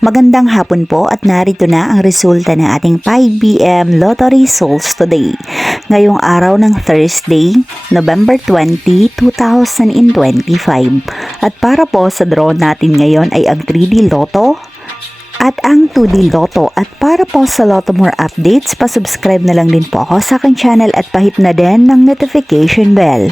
Magandang hapon po at narito na ang resulta ng ating 5pm Lotto results today. Ngayong araw ng Thursday, November 20, 2025. At para po sa draw natin ngayon ay ang 3D Lotto at ang 2D Lotto. At para po sa Lotto More updates, pasubscribe na lang din po ako sa aking channel at pahit na din ng notification bell.